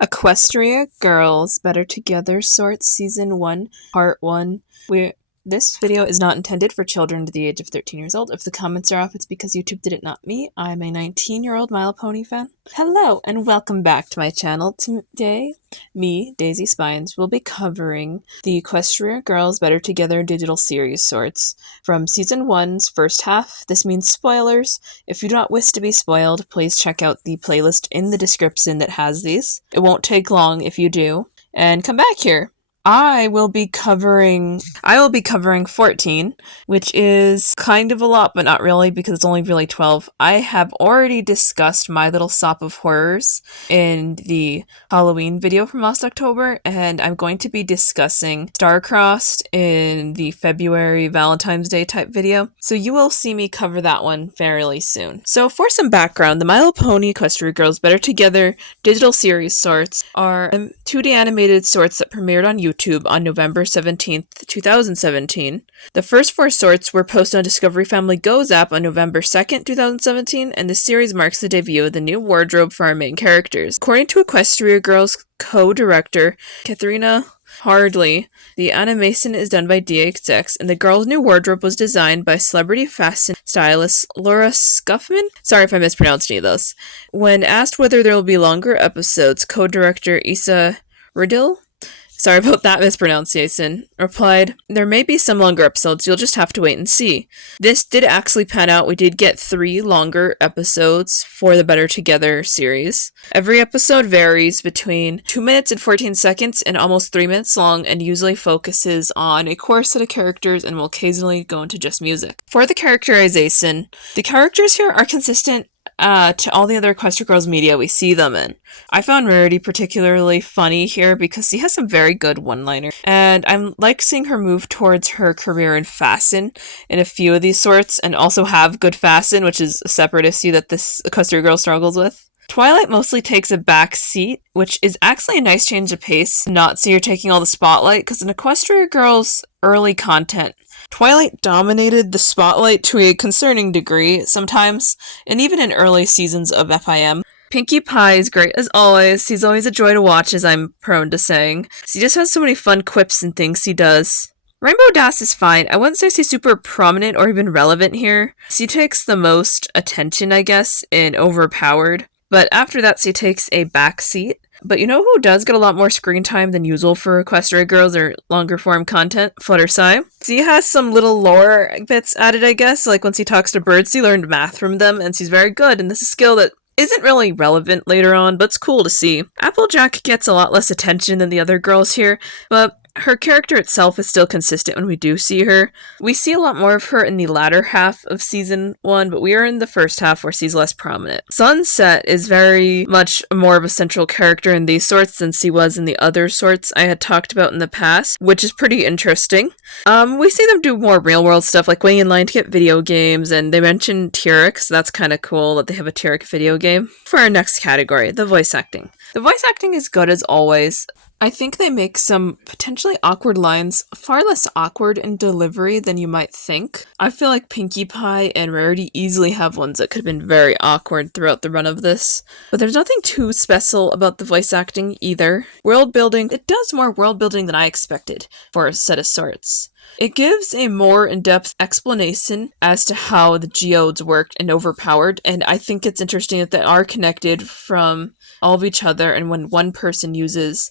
Equestria Girls Better Together Sorts Season 1, Part 1. This video is not intended for children to the age of 13 years old. If the comments are off, it's because YouTube did it, not me. I'm a 19-year-old Mlp fan. Hello, and welcome back to my channel. Today, me, Daisy Spines, will be covering the Equestria Girls Better Together digital series sorts from Season 1's first half. This means spoilers. If you do not wish to be spoiled, please check out the playlist in the description that has these. It won't take long if you do. And come back here. I will be covering 14, which is kind of a lot, but not really because it's only really 12. I have already discussed My Little Sop of Horrors in the Halloween video from last October, and I'm going to be discussing Star-Crossed in the February Valentine's Day type video, so you will see me cover that one fairly soon. So for some background, the My Little Pony Equestria Girls Better Together digital series sorts are 2D animated sorts that premiered on YouTube on November 17th, 2017. The first 4 sorts were posted on Discovery Family Go's app on November 2nd, 2017, and the series marks the debut of the new wardrobe for our main characters. According to Equestria Girls co-director Katharina Hardley, the animation is done by DXX, and the girl's new wardrobe was designed by celebrity fashion stylist Laura Scuffman. Sorry if I mispronounced any of those. When asked whether there will be longer episodes, co-director Isa Riddle, sorry about that mispronunciation, replied, "There may be some longer episodes, you'll just have to wait and see." This did actually pan out. We did get 3 longer episodes for the Better Together series. Every episode varies between 2 minutes and 14 seconds and almost 3 minutes long, and usually focuses on a core set of characters and will occasionally go into just music. For the characterization, the characters here are consistent to all the other Equestria Girls media we see them in. I found Rarity particularly funny here because she has some very good one-liners, and I'm like seeing her move towards her career in fashion in a few of these sorts, and also have good fashion, which is a separate issue that this Equestria Girl struggles with. Twilight mostly takes a back seat, which is actually a nice change of pace, not see her taking all the spotlight, because in Equestria Girls' early content, Twilight dominated the spotlight to a concerning degree sometimes, and even in early seasons of FIM. Pinkie Pie is great as always. She's always a joy to watch, as I'm prone to saying. She just has so many fun quips and things she does. Rainbow Dash is fine. I wouldn't say she's super prominent or even relevant here. She takes the most attention, I guess, in Overpowered, but after that she takes a back seat. But you know who does get a lot more screen time than usual for Equestria Girls or longer form content? Fluttershy. She has some little lore bits added, I guess, like when she talks to birds, she learned math from them, and she's very good, and this is a skill that isn't really relevant later on, but it's cool to see. Applejack gets a lot less attention than the other girls here, but her character itself is still consistent when we do see her. We see a lot more of her in the latter half of Season 1, but we are in the first half where she's less prominent. Sunset is very much more of a central character in these sorts than she was in the other sorts I had talked about in the past, which is pretty interesting. We see them do more real-world stuff, like waiting in line to get video games, and they mentioned Tyrek, so that's kind of cool that they have a Tyrek video game. For our next category, the voice acting. The voice acting is good as always. I think they make some potentially awkward lines far less awkward in delivery than you might think. I feel like Pinkie Pie and Rarity easily have ones that could have been very awkward throughout the run of this. But there's nothing too special about the voice acting either. World building, it does more world building than I expected for a set of sorts. It gives a more in-depth explanation as to how the geodes worked and Overpowered, and I think it's interesting that they are connected from all of each other, and when one person uses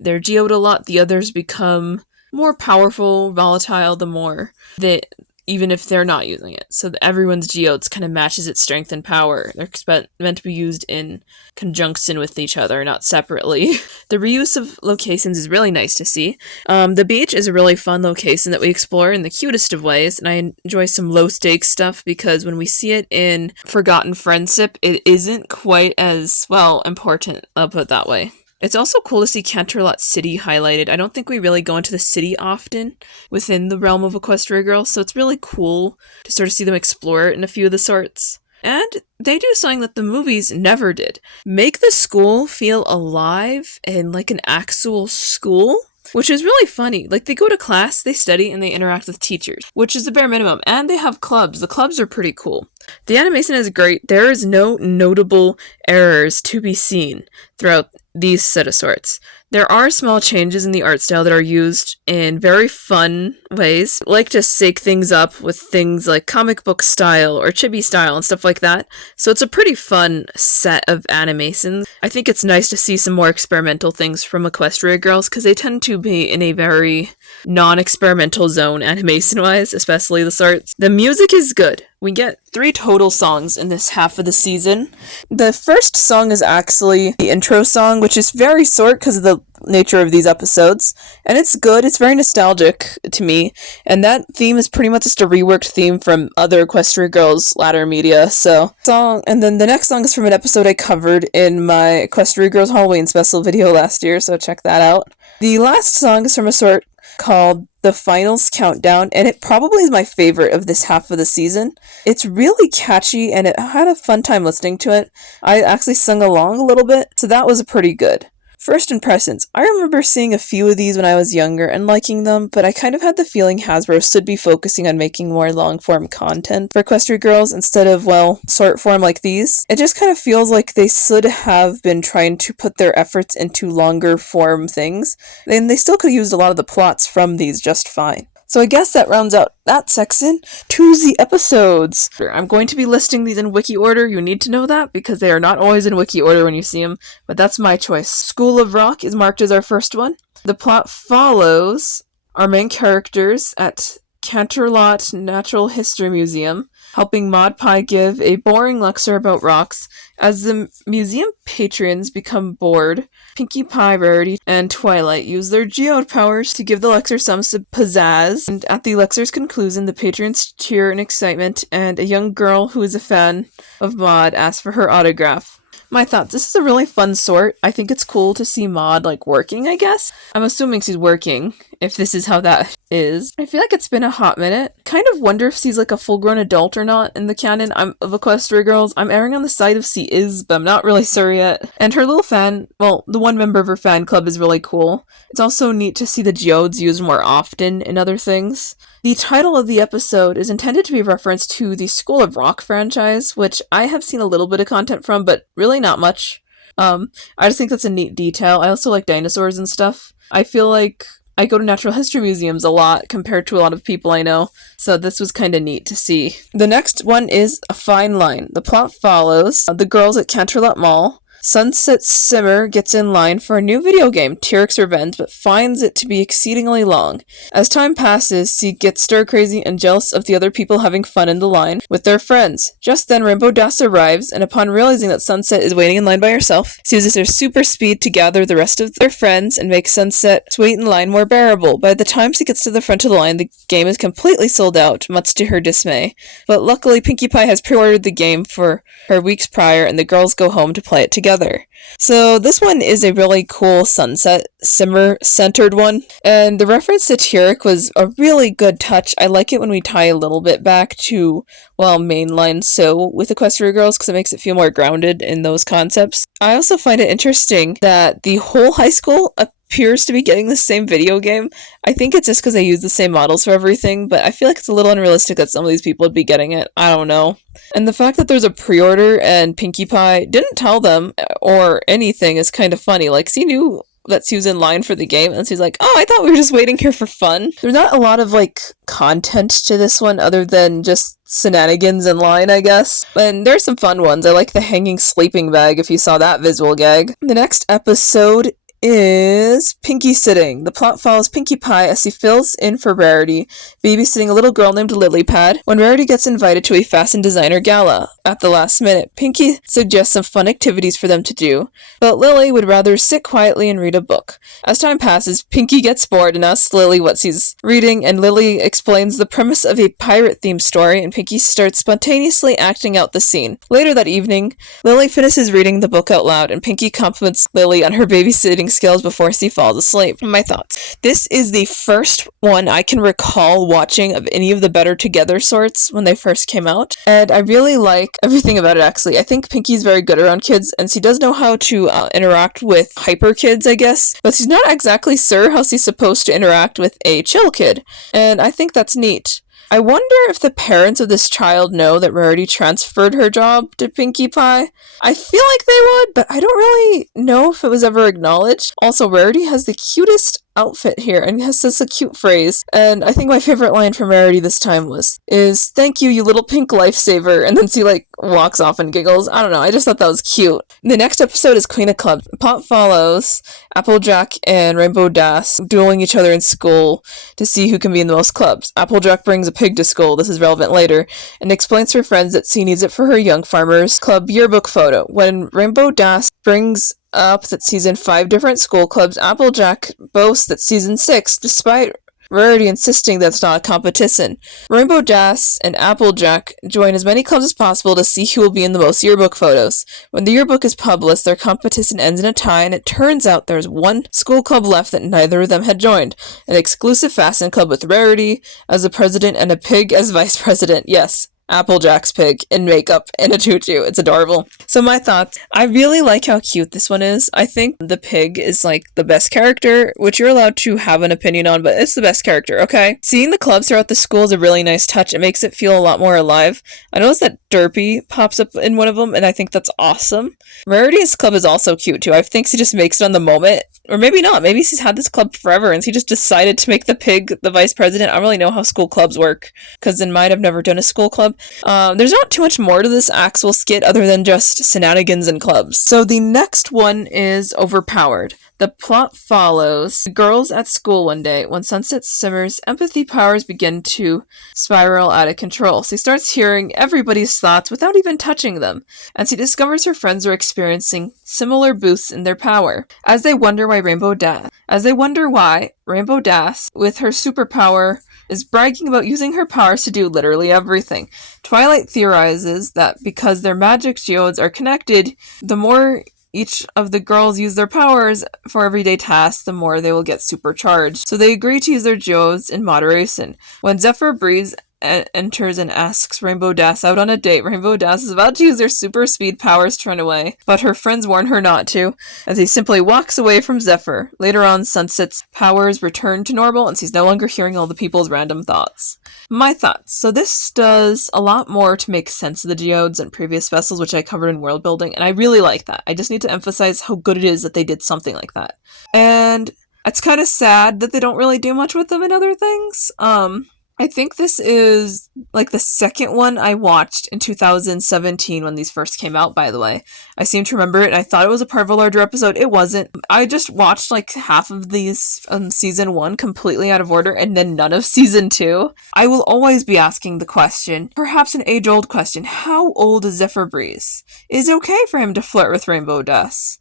their geode a lot, the others become more powerful, volatile, the more that, even if they're not using it. So that everyone's geodes kind of matches its strength and power. They're meant to be used in conjunction with each other, not separately. The reuse of locations is really nice to see. The beach is a really fun location that we explore in the cutest of ways, and I enjoy some low-stakes stuff because when we see it in Forgotten Friendship, it isn't quite as, well, important, I'll put it that way. It's also cool to see Canterlot City highlighted. I don't think we really go into the city often within the realm of Equestria Girls, so it's really cool to sort of see them explore it in a few of the sorts. And they do something that the movies never did. Make the school feel alive and like an actual school, which is really funny. Like, they go to class, they study, and they interact with teachers, which is the bare minimum. And they have clubs. The clubs are pretty cool. The animation is great. There is no notable errors to be seen throughout these set of sorts. There are small changes in the art style that are used in very fun ways. I like to shake things up with things like comic book style or chibi style and stuff like that. So it's a pretty fun set of animations. I think it's nice to see some more experimental things from Equestria girls because they tend to be in a very non-experimental zone animation-wise, especially the sorts. The music is good. We get 3 total songs in this half of the season. The first song is actually the intro song, which is very short because of the nature of these episodes, and it's good. It's very nostalgic to me, and that theme is pretty much just a reworked theme from other Equestria Girls latter media. And then the next song is from an episode I covered in my Equestria Girls Halloween special video last year, so check that out. The last song is from a sort called The Finals Countdown, and it probably is my favorite of this half of the season. It's really catchy, and I had a fun time listening to it. I actually sung along a little bit, so that was pretty good. First impressions. I remember seeing a few of these when I was younger and liking them, but I kind of had the feeling Hasbro should be focusing on making more long-form content for Equestria Girls instead of, well, short form like these. It just kind of feels like they should have been trying to put their efforts into longer form things, and they still could have used a lot of the plots from these just fine. So I guess that rounds out that section to the episodes. I'm going to be listing these in wiki order. You need to know that because they are not always in wiki order when you see them, but that's my choice. School of Rock is marked as our first one. The plot follows our main characters at Canterlot Natural History Museum, helping Maud Pie give a boring lecture about rocks. As the museum patrons become bored, Pinkie Pie, Rarity, and Twilight use their geode powers to give the lecture some pizzazz, and at the lecture's conclusion, the patrons cheer in excitement, and a young girl who is a fan of Maud asks for her autograph. My thoughts. This is a really fun sort. I think it's cool to see Maud, working, I guess. I'm assuming she's working, if this is how that is. I feel like it's been a hot minute. Kind of wonder if she's, a full-grown adult or not in the canon of Equestria Girls. I'm erring on the side of she is, but I'm not really sure yet. And her little fan, well, the one member of her fan club is really cool. It's also neat to see the geodes used more often in other things. The title of the episode is intended to be a reference to the School of Rock franchise, which I have seen a little bit of content from, but really not much. I just think that's a neat detail. I also like dinosaurs and stuff. I feel like I go to natural history museums a lot compared to a lot of people I know, so this was kind of neat to see. The next one is A Fine Line. The plot follows the girls at Canterlot Mall. Sunset Simmer gets in line for a new video game, T-Rex Revenge, but finds it to be exceedingly long. As time passes, she gets stir-crazy and jealous of the other people having fun in the line with their friends. Just then, Rainbow Dash arrives, and upon realizing that Sunset is waiting in line by herself, she uses her super speed to gather the rest of their friends and make Sunset's wait in line more bearable. By the time she gets to the front of the line, the game is completely sold out, much to her dismay. But luckily, Pinkie Pie has pre-ordered the game for her weeks prior, and the girls go home to play it together. So this one is a really cool Sunset Simmer centered one, and the reference to T-Rex was a really good touch. I like it when we tie a little bit back to, well, mainline so with Equestria Girls because it makes it feel more grounded in those concepts. I also find it interesting that the whole high school appears to be getting the same video game. I think it's just because they use the same models for everything, but I feel like it's a little unrealistic that some of these people would be getting it. I don't know. And the fact that there's a pre-order and Pinkie Pie didn't tell them or anything is kind of funny. She knew that she was in line for the game, and she's like, oh, I thought we were just waiting here for fun. There's not a lot of, content to this one other than just shenanigans in line, I guess. And there's some fun ones. I like the hanging sleeping bag, if you saw that visual gag. The next episode is Pinkie Sitting. The plot follows Pinkie Pie as she fills in for Rarity, babysitting a little girl named Lilypad. When Rarity gets invited to a fashion designer gala at the last minute, Pinkie suggests some fun activities for them to do, but Lily would rather sit quietly and read a book. As time passes, Pinkie gets bored and asks Lily what she's reading, and Lily explains the premise of a pirate-themed story, and Pinkie starts spontaneously acting out the scene. Later that evening, Lily finishes reading the book out loud, and Pinkie compliments Lily on her babysitting skills before she falls asleep. My thoughts. This is the first one I can recall watching of any of the Better Together sorts when they first came out, and I really like everything about it, actually. I think Pinkie's very good around kids, and she does know how to interact with hyper kids, I guess, but she's not exactly sure how she's supposed to interact with a chill kid, and I think that's neat. I wonder if the parents of this child know that Rarity transferred her job to Pinkie Pie. I feel like they would, but I don't really know if it was ever acknowledged. Also, Rarity has the cutest outfit here and has such a cute phrase. And I think my favorite line from Rarity this time is "Thank you, you little pink lifesaver," and then she like walks off and giggles. I don't know, I just thought that was cute. The next episode is Queen of Clubs. The plot follows Applejack and Rainbow Dash dueling each other in school to see who can be in the most clubs. Applejack brings a pig to school, this is relevant later, and explains to her friends that she needs it for her Young Farmers Club yearbook photo. When Rainbow Dash brings up that she's in 5 different school clubs, Applejack boasts that she's in 6, despite Rarity insisting that's not a competition. Rainbow Dash and Applejack join as many clubs as possible to see who will be in the most yearbook photos. When the yearbook is published, their competition ends in a tie, and it turns out there's one school club left that neither of them had joined. An exclusive fashion club with Rarity as the president and a pig as vice president. Yes, Applejack's pig in makeup and a tutu. It's adorable. So my thoughts. I really like how cute this one is. I think the pig is like the best character, which you're allowed to have an opinion on, but it's the best character, okay? Seeing the clubs throughout the school is a really nice touch. It makes it feel a lot more alive. I noticed that Derpy pops up in one of them, and I think that's awesome. Rarity's club is also cute too. I think she just makes it on the moment. Or maybe not. Maybe she's had this club forever and she just decided to make the pig the vice president. I don't really know how school clubs work, because in mine I've never done a school club. There's not too much more to this Axel skit other than just shenanigans and clubs. So the next one is Overpowered. The plot follows the girls at school one day. When sunset simmers, empathy powers begin to spiral out of control. She starts hearing everybody's thoughts without even touching them, and she discovers her friends are experiencing similar boosts in their power. As they wonder why Rainbow Dash, with her superpower, is bragging about using her powers to do literally everything. Twilight theorizes that because their magic geodes are connected, the more each of the girls use their powers for everyday tasks, the more they will get supercharged. So they agree to use their geodes in moderation. When Zephyr Breeze enters and asks Rainbow Dash out on a date, Rainbow Dash is about to use their super speed powers to run away, but her friends warn her not to, as he simply walks away from Zephyr. Later on, Sunset's powers return to normal, and she's no longer hearing all the people's random thoughts. My thoughts. So this does a lot more to make sense of the geodes and previous vessels, which I covered in world building, and I really like that. I just need to emphasize how good it is that they did something like that. And it's kind of sad that they don't really do much with them in other things. I think this is like the second one I watched in 2017 when these first came out, by the way. I seem to remember it, and I thought it was a part of a larger episode. It wasn't. I just watched like half of these season 1 completely out of order, and then none of season 2. I will always be asking the question, perhaps an age-old question, how old is Zephyr Breeze? Is it okay for him to flirt with Rainbow Dash?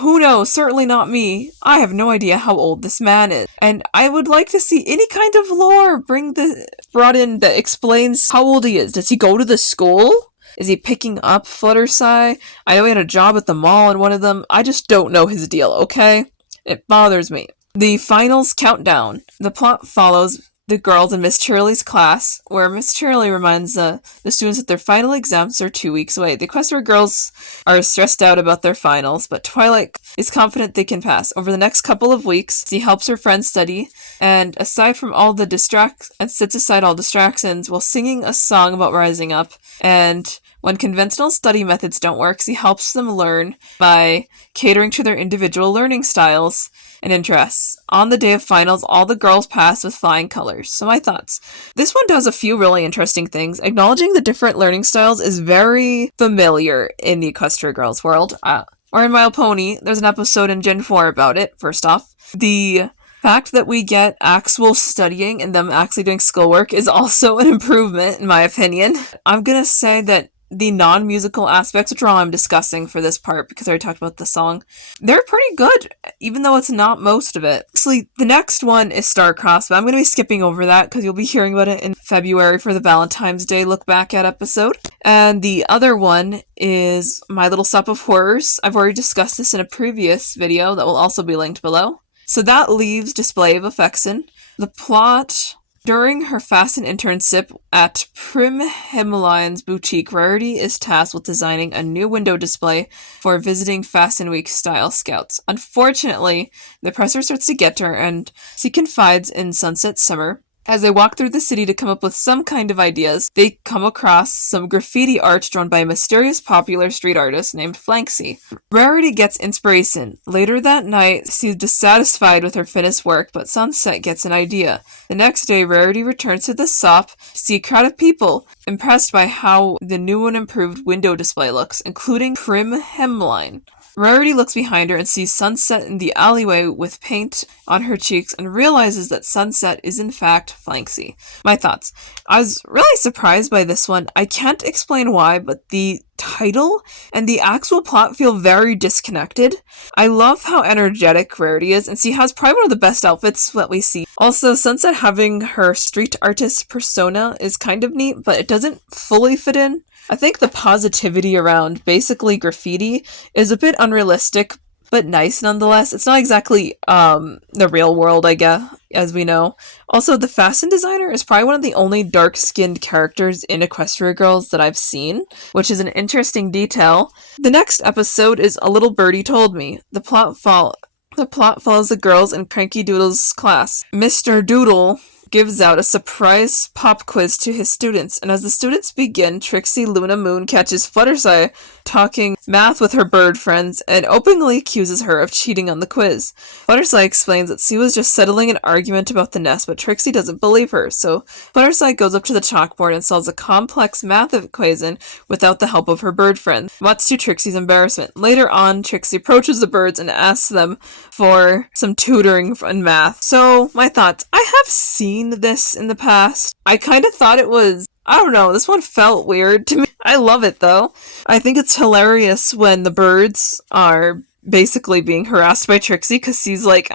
Who knows? Certainly not me. I have no idea how old this man is. And I would like to see any kind of lore brought in that explains how old he is. Does he go to the school? Is he picking up Fluttershy? I know he had a job at the mall in one of them. I just don't know his deal, okay? It bothers me. The finals countdown. The plot follows the girls in Miss Cheerily's class, where Miss Cheerily reminds the students that their final exams are 2 weeks away. The Equestria girls are stressed out about their finals, but Twilight is confident they can pass. Over the next couple of weeks, she helps her friends study, and aside from all the sets aside all distractions while singing a song about rising up. And when conventional study methods don't work, she helps them learn by catering to their individual learning styles and interests. On the day of finals, all the girls pass with flying colors. So my thoughts. This one does a few really interesting things. Acknowledging the different learning styles is very familiar in the Equestria Girls world. Or in My Little Pony, there's an episode in Gen 4 about it, first off. The fact that we get actual studying and them actually doing schoolwork is also an improvement, in my opinion. I'm gonna say that the non-musical aspects, which are all I'm discussing for this part because I already talked about the song, they're pretty good, even though it's not most of it. Actually, the next one is Star-Crossed, but I'm going to be skipping over that because you'll be hearing about it in February for the Valentine's Day Look Back At episode. And the other one is My Little Shop of Horrors. I've already discussed this in a previous video that will also be linked below. So that leaves Display of Affection. The plot: during her fasten internship at Prim Himmeline's boutique, Rarity is tasked with designing a new window display for visiting Fasten Week style scouts. Unfortunately, the presser starts to get to her, and she confides in Sunset Simmer, As they walk through the city to come up with some kind of ideas, they come across some graffiti art drawn by a mysterious popular street artist named Flanksy. Rarity gets inspiration. Later that night, she's dissatisfied with her finished work, but Sunset gets an idea. The next day, Rarity returns to the shop to see a crowd of people, impressed by how the new and improved window display looks, including prim hemline. Rarity looks behind her and sees Sunset in the alleyway with paint on her cheeks and realizes that Sunset is in fact Flanksy. My thoughts. I was really surprised by this one. I can't explain why, but the title and the actual plot feel very disconnected. I love how energetic Rarity is, and she has probably one of the best outfits that we see. Also, Sunset having her street artist persona is kind of neat, but it doesn't fully fit in. I think the positivity around basically graffiti is a bit unrealistic, but nice nonetheless. It's not exactly the real world, I guess, as we know. Also, the fashion designer is probably one of the only dark-skinned characters in Equestria Girls that I've seen, which is an interesting detail. The next episode is A Little Birdie Told Me. The plot follows the girls in Cranky Doodle's class. Mr. Doodle gives out a surprise pop quiz to his students, and as the students begin, Trixie Luna Moon catches Fluttershy talking math with her bird friends and openly accuses her of cheating on the quiz. Fluttershy explains that she was just settling an argument about the nest, but Trixie doesn't believe her, so Fluttershy goes up to the chalkboard and solves a complex math equation without the help of her bird friend, much to Trixie's embarrassment. Later on, Trixie approaches the birds and asks them for some tutoring in math. So, my thoughts. I have seen this in the past. I kind of thought it was, I don't know, this one felt weird to me. I love it though. I think it's hilarious when the birds are basically being harassed by Trixie because she's like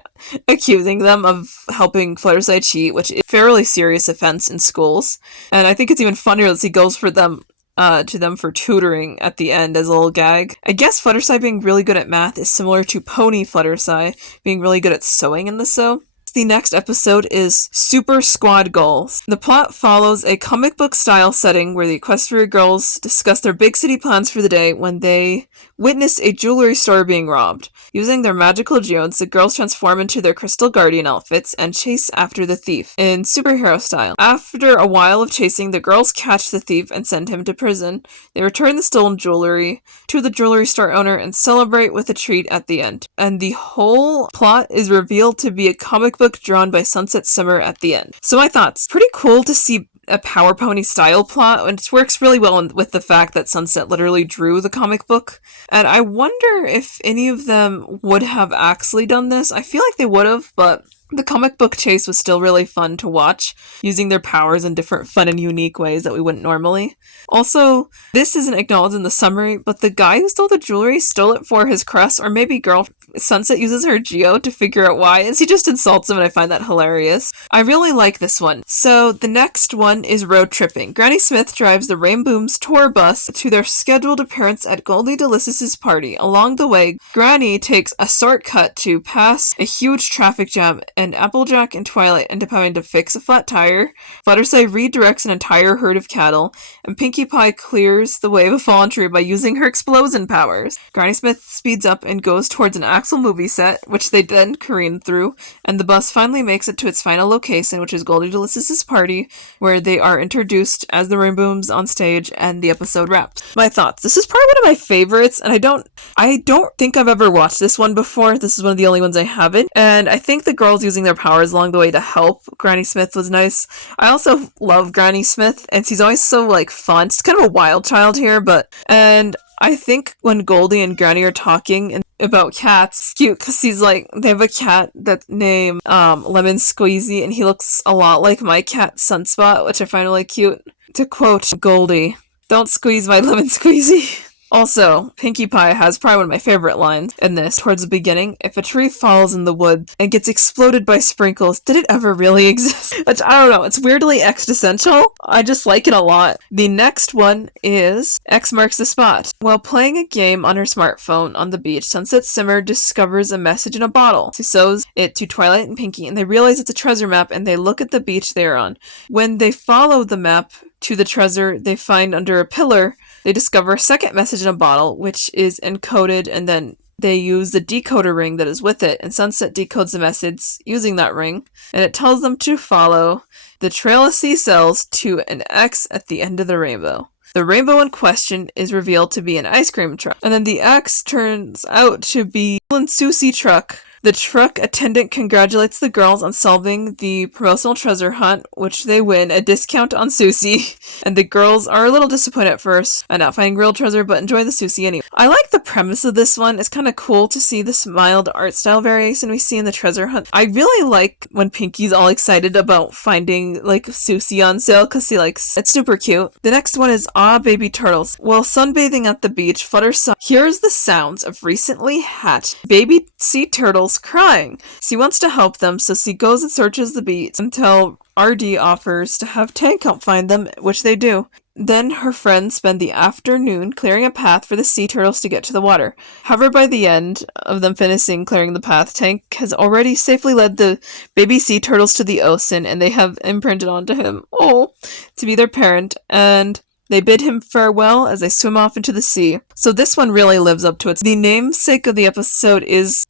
accusing them of helping Fluttershy cheat, which is a fairly serious offense in schools. And I think it's even funnier that she goes for them to them for tutoring at the end as a little gag. I guess Fluttershy being really good at math is similar to Pony Fluttershy being really good at sewing in the show. The next episode is Super Squad Goals. The plot follows a comic book style setting where the Equestria girls discuss their big city plans for the day when they witness a jewelry store being robbed. Using their magical geodes, the girls transform into their Crystal Guardian outfits and chase after the thief in superhero style. After a while of chasing, the girls catch the thief and send him to prison. They return the stolen jewelry to the jewelry store owner and celebrate with a treat at the end. And the whole plot is revealed to be a comic book drawn by Sunset Simmer at the end. So my thoughts. Pretty cool to see a Power Pony style plot, and it works really well with the fact that Sunset literally drew the comic book. And I wonder if any of them would have actually done this. I feel like they would have, but the comic book chase was still really fun to watch, using their powers in different fun and unique ways that we wouldn't normally. Also, this isn't acknowledged in the summary, but the guy who stole the jewelry stole it for his crush or maybe girlfriend. Sunset uses her geo to figure out why, and she just insults him, and I find that hilarious. I really like this one. So, the next one is road tripping. Granny Smith drives the Rainboom's tour bus to their scheduled appearance at Goldie Delicious's party. Along the way, Granny takes a shortcut to pass a huge traffic jam, and Applejack and Twilight end up having to fix a flat tire. Fluttershy redirects an entire herd of cattle, and Pinkie Pie clears the way of a fallen tree by using her explosion powers. Granny Smith speeds up and goes towards an actual movie set, which they then careen through, and the bus finally makes it to its final location, which is Goldie Delicious's party, where they are introduced as the Rainbooms on stage, and the episode wraps. My thoughts. This is probably one of my favorites, and I don't think I've ever watched this one before. This is one of the only ones I haven't, and I think the girls using their powers along the way to help Granny Smith was nice. I also love Granny Smith, and she's always so, fun. She's kind of a wild child here, and I think when Goldie and Granny are talking about cats, it's cute because they have a cat that's named Lemon Squeezy, and he looks a lot like my cat Sunspot, which I find really cute. To quote Goldie, "Don't squeeze my lemon squeezy." Also, Pinkie Pie has probably one of my favorite lines in this, towards the beginning. If a tree falls in the wood and gets exploded by sprinkles, did it ever really exist? Which, I don't know, it's weirdly existential. I just like it a lot. The next one is X Marks the Spot. While playing a game on her smartphone on the beach, Sunset Simmer discovers a message in a bottle. She shows it to Twilight and Pinkie, and they realize it's a treasure map, and they look at the beach they are on. When they follow the map to the treasure they find under a pillar, they discover a second message in a bottle, which is encoded and then They use the decoder ring that is with it, and Sunset decodes the message using that ring, and it tells them to follow the trail of sea cells to an X at the end of the rainbow. The rainbow in question is revealed to be an ice cream truck, and then the X turns out to be a Sushi truck. The truck attendant congratulates the girls on solving the promotional treasure hunt, which they win a discount on sushi. And the girls are a little disappointed at first at not finding real treasure, but enjoy the sushi anyway. I like the premise of this one. It's kind of cool to see this mild art style variation we see in the treasure hunt. I really like when Pinky's all excited about finding like sushi on sale because he likes it's super cute. The next one is Ah Baby Turtles. While sunbathing at the beach, Flutterson hears the sounds of recently hatched baby sea turtles crying. She wants to help them, so she goes and searches the beach until RD offers to have Tank help find them, which they do. Then her friends spend the afternoon clearing a path for the sea turtles to get to the water. However, by the end of them finishing clearing the path, Tank has already safely led the baby sea turtles to the ocean, and they have imprinted onto him, to be their parent, and they bid him farewell as they swim off into the sea. So this one really lives up to it. The namesake of the episode is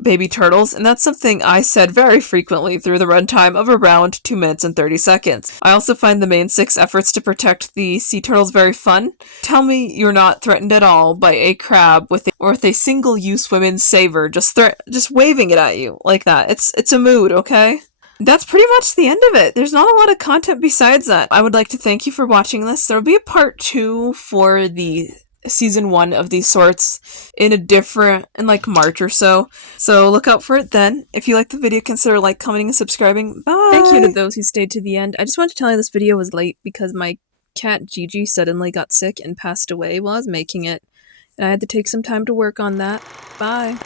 Baby Turtles, and that's something I said very frequently through the runtime of around 2 minutes and 30 seconds. I also find the main 6 efforts to protect the sea turtles very fun. Tell me you're not threatened at all by a crab with a single-use women's saver just waving it at you like that. It's a mood, okay? That's pretty much the end of it. There's not a lot of content besides that. I would like to thank you for watching this. There will be a part 2 for the season 1 of these sorts in like March or so. So look out for it then. If you like the video, consider commenting, and subscribing. Bye! Thank you to those who stayed to the end. I just wanted to tell you this video was late because my cat Gigi suddenly got sick and passed away while I was making it. And I had to take some time to work on that. Bye!